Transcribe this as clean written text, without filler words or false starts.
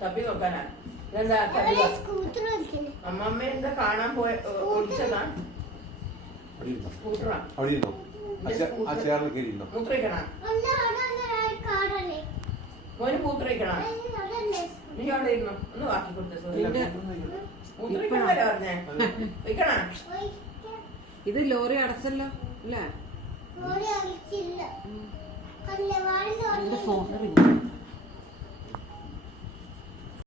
തപ്പി നോക്കാനാ. ഇതെന്താ അമ്മമ്മ എന്താ കാണാൻ പോയ ഓടിച്ചതാ? സ്കൂട്ടറാ. മൂത്രയിക്കണ മോന് മൂത്രയിക്കണ. നീ അവിടെ ഇരുന്നു ഒന്ന് വാക്കി കൊടുത്ത മൂത്രയിക്കണല്ലേ പറഞ്ഞേ? വയ്ക്കണ. ഇത് ലോറി അടച്ചല്ലോ അല്ലേ? ഫോണ്